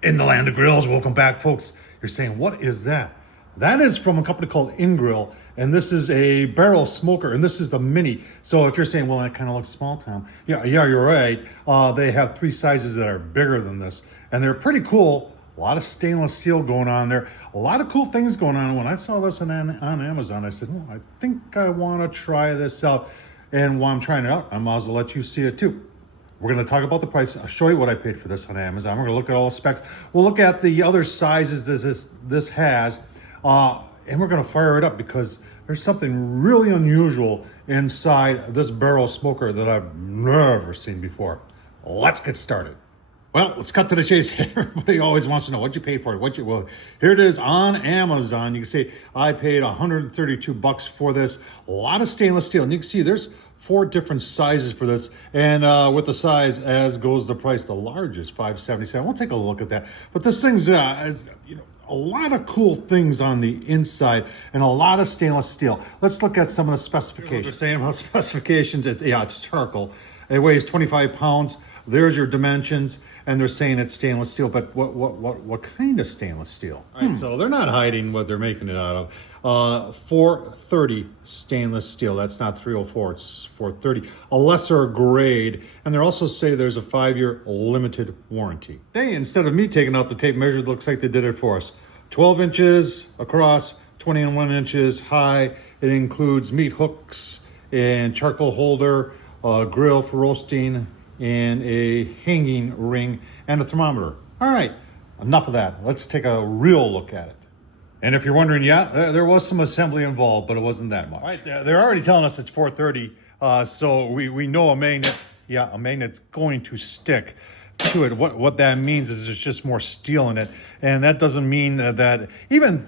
In the land of grills, welcome back, folks. You're saying, what is that? That is from a company called InGrill, and this is a barrel smoker, and this is the mini. So if you're saying, well, that kind of looks small, Tom. Yeah, you're right. They have 3 sizes that are bigger than this, and they're pretty cool. A lot of stainless steel going on there. A lot of cool things going on. When I saw this on Amazon, I said, I think I want to try this out. And while I'm trying it out, I might as well let you see it too. We're going to talk about the price. I'll show you what I paid for this on Amazon. We're going to look at all the specs. We'll look at the other sizes this has, and we're going to fire it up because there's something really unusual inside this barrel smoker that I've never seen before. Let's get started. Well, let's cut to the chase. Everybody always wants to know what you pay for it. Well, here it is on Amazon. You can see I paid $132 for this. A lot of stainless steel, and you can see there's 4 different sizes for this, and with the size as goes the price. The largest $577. We'll take a look at that. But this thing's a lot of cool things on the inside and a lot of stainless steel. Let's look at some of the specifications. They're saying about specifications. It's charcoal. It weighs 25 pounds. There's your dimensions, and they're saying it's stainless steel. But what kind of stainless steel? All right, so they're not hiding what they're making it out of. 430 stainless steel. That's not 304, it's 430. A lesser grade. And they also say there's a 5-year limited warranty. Hey, instead of me taking out the tape measure, it looks like they did it for us. 12 inches across, 21 inches high. It includes meat hooks and charcoal holder, a grill for roasting, and a hanging ring, and a thermometer. All right, enough of that. Let's take a real look at it. And if you're wondering, yeah, there was some assembly involved, but it wasn't that much. All right, they're already telling us it's 430, so we know a magnet's going to stick to it. What that means is there's just more steel in it, and that doesn't mean that even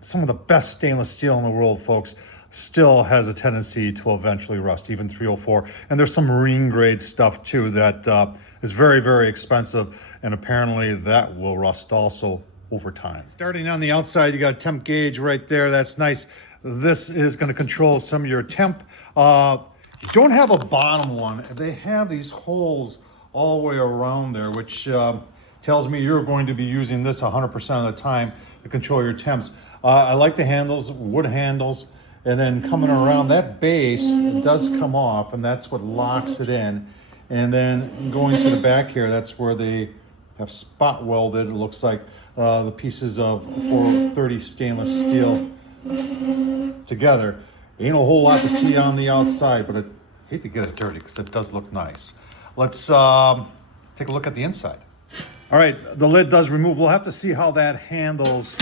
some of the best stainless steel in the world, folks, still has a tendency to eventually rust, even 304. And there's some marine grade stuff too that is very, very expensive, and apparently that will rust also over time. Starting on the outside, you got a temp gauge right there. That's nice. This is going to control some of your temp. You don't have a bottom one. They have these holes all the way around there, which tells me you're going to be using this 100% of the time to control your temps. I like the handles, wood handles. And then coming around that base, it does come off, and that's what locks it in. And then going to the back here, that's where they have spot welded, it looks like, the pieces of 430 stainless steel together. Ain't a whole lot to see on the outside, but I hate to get it dirty because it does look nice. Let's take a look at the inside. All right, the lid does remove. We'll have to see how that handles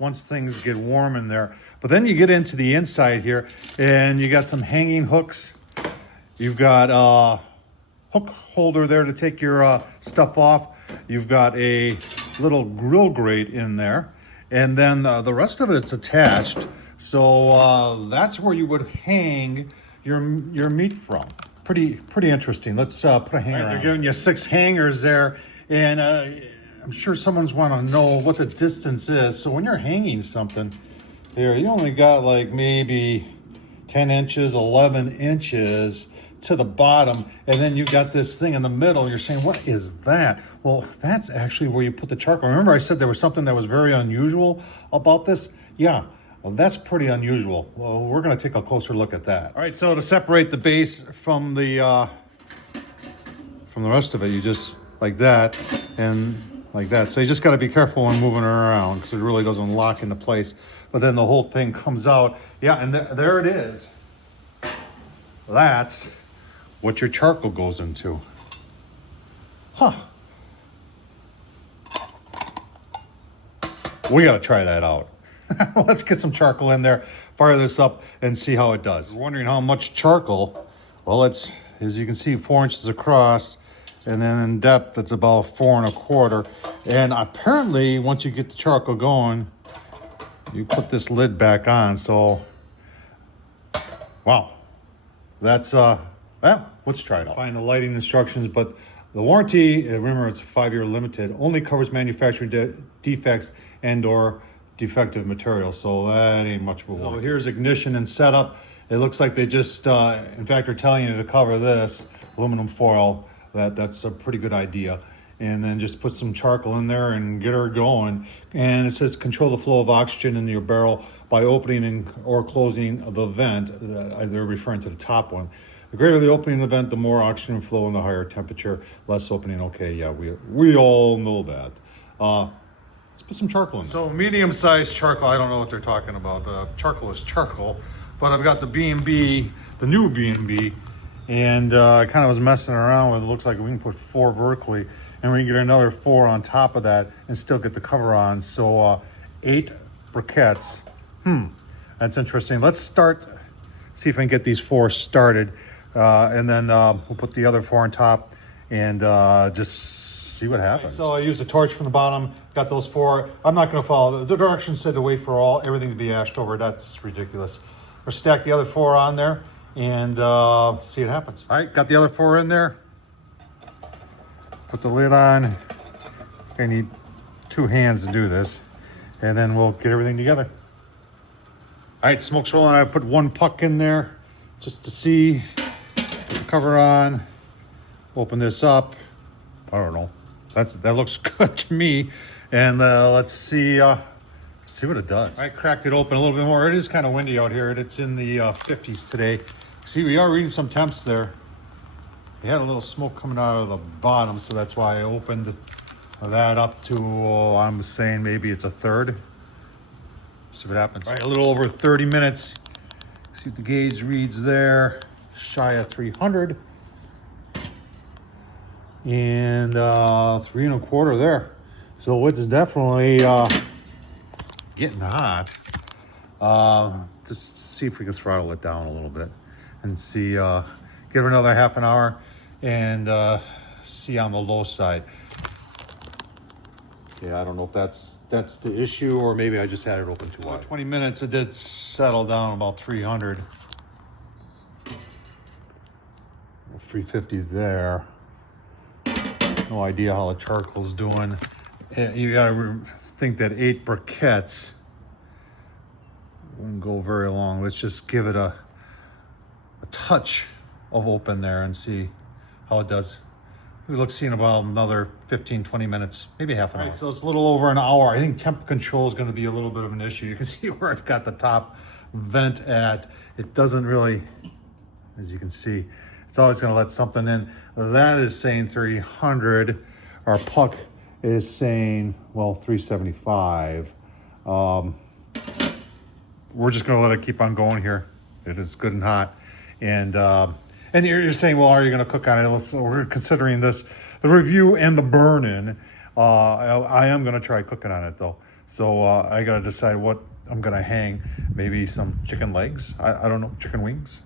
once things get warm in there. But then you get into the inside here, and you got some hanging hooks. You've got a hook holder there to take your stuff off. You've got a little grill grate in there, and then the rest of it's attached. So that's where you would hang your meat from. Pretty interesting. Let's put a hanger on. They're giving you 6 hangers there, and I'm sure someone's want to know what the distance is. So when you're hanging something here, you only got like maybe 10 inches, 11 inches to the bottom, and then you got this thing in the middle. You're saying, what is that? Well, that's actually where you put the charcoal. Remember I said there was something that was very unusual about this? Yeah, well, that's pretty unusual. Well, we're gonna take a closer look at that. All right, so to separate the base from the rest of it, you just like that and like that. So you just gotta be careful when moving it around because it really doesn't lock into place. But then the whole thing comes out. Yeah, and there it is. That's what your charcoal goes into. Huh. We gotta try that out. Let's get some charcoal in there, fire this up, and see how it does. You're wondering how much charcoal? Well, it's, as you can see, 4 inches across, and then in depth, it's about 4 1/4. And apparently, once you get the charcoal going, you put this lid back on. So, wow, that's well, let's try it out. Find the lighting instructions, but the warranty, remember, it's 5-year limited, only covers manufacturing defects and/or defective material. So that ain't much of a warranty. So here's ignition and setup. It looks like they just, in fact, are telling you to cover this aluminum foil. That's a pretty good idea. and then just put some charcoal in there and get her going. And it says control the flow of oxygen in your barrel by opening or closing the vent. They're referring to the top one. The greater the opening of the vent, the more oxygen flow and the higher temperature. Less opening. Okay, yeah, we all know that. Let's put some charcoal in there. So medium-sized charcoal. I don't know what they're talking about. The charcoal is charcoal, but I've got the B&B, the new B&B, and I kind of was messing around with it. It looks like we can put 4 vertically, and we can get another 4 on top of that and still get the cover on. So 8 briquettes. That's interesting. Let's start, see if I can get these 4 started, and then we'll put the other 4 on top and just see what happens. So I used a torch from the bottom, got those 4. I'm not going to follow. The directions said to wait for everything to be ashed over. That's ridiculous. We'll stack the other 4 on there and see what happens. All right, got the other 4 in there. Put the lid on. I need 2 hands to do this, and then we'll get everything together. All right, smoke's rolling. I put 1 puck in there just to see. Put the cover on. Open this up. I don't know. That looks good to me. And let's see what it does. All right, cracked it open a little bit more. It is kind of windy out here. It's in the 50s today. See, we are reading some temps there. We had a little smoke coming out of the bottom, so that's why I opened that up to, I'm saying maybe it's a third. See what happens. All right, a little over 30 minutes. See what the gauge reads there. Shy of 300. And 3 1/4 there. So it's definitely getting hot. Just see if we can throttle it down a little bit and see, give it another half an hour and see on the low side. Yeah, I don't know if that's the issue, or maybe I just had it open too wide. 20 minutes, it did settle down about 300. 350 there. No idea how the charcoal's doing. You gotta think that 8 briquettes wouldn't go very long. Let's just give it a touch of open there and see how it does. We look seeing about another 15-20 minutes, maybe half an hour. Right, so it's a little over an hour. I think temp control is going to be a little bit of an issue. You can see where I've got the top vent at. It doesn't really, as you can see, it's always going to let something in. That is saying 300. Our puck is saying, well, 375. We're just going to let it keep on going here. It is good and hot. And you're saying, well, are you going to cook on it? So we're considering this, the review and the burn-in. I am going to try cooking on it, though. So I got to decide what I'm going to hang. Maybe some chicken legs. I don't know, chicken wings.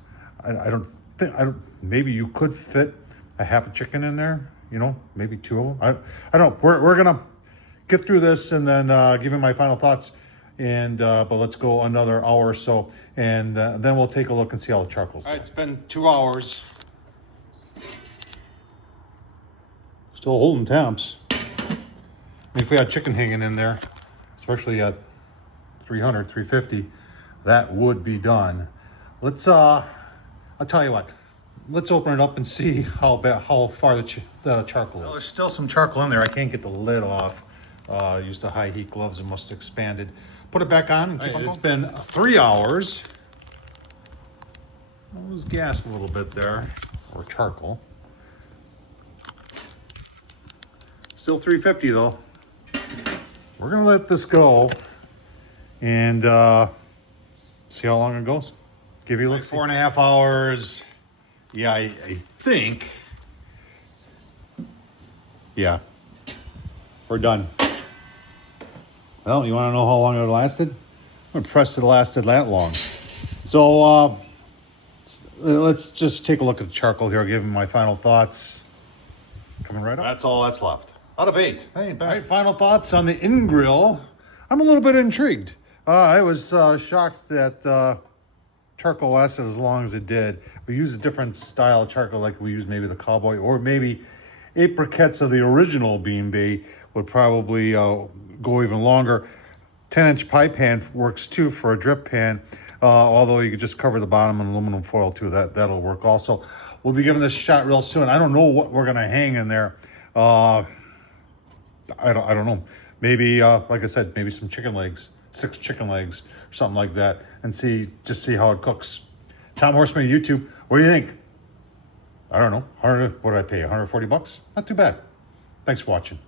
I don't think, maybe you could fit a half a chicken in there, you know, maybe 2 of them. I don't know. We're going to get through this and then give you my final thoughts. And but let's go another hour or so, and then we'll take a look and see how the charcoal's doing. All right, it's been 2 hours. Still holding temps. I mean, if we had chicken hanging in there, especially at 300, 350, that would be done. Let's I'll tell you what. Let's open it up and see how far the charcoal is. Well, there's still some charcoal in there. I can't get the lid off. Used the high heat gloves and must have expanded. Put it back on and keep on going. It's been 3 hours. It was gas a little bit there, or charcoal. Still 350 though. We're gonna let this go and see how long it goes. Give you a look. 4.5 hours. Yeah, I think. Yeah, we're done. Well, you want to know how long it lasted? I'm impressed it lasted that long. So let's just take a look at the charcoal here. I'll give you my final thoughts. Coming right up. That's all that's left. Out of 8. Hey, back. All right, final thoughts on the InGrill. I'm a little bit intrigued. I was shocked that charcoal lasted as long as it did. We used a different style of charcoal, like we used maybe the cowboy, or maybe 8 briquettes of the original B&B would probably go even longer. 10-inch pie pan works too for a drip pan, although you could just cover the bottom in aluminum foil too. That'll work also. We'll be giving this a shot real soon. I don't know what we're gonna hang in there. I don't know. Maybe, like I said, maybe some chicken legs, 6 chicken legs, or something like that, and just see how it cooks. Tom Horsman YouTube. What do you think? I don't know. What did I pay? $140? Not too bad. Thanks for watching.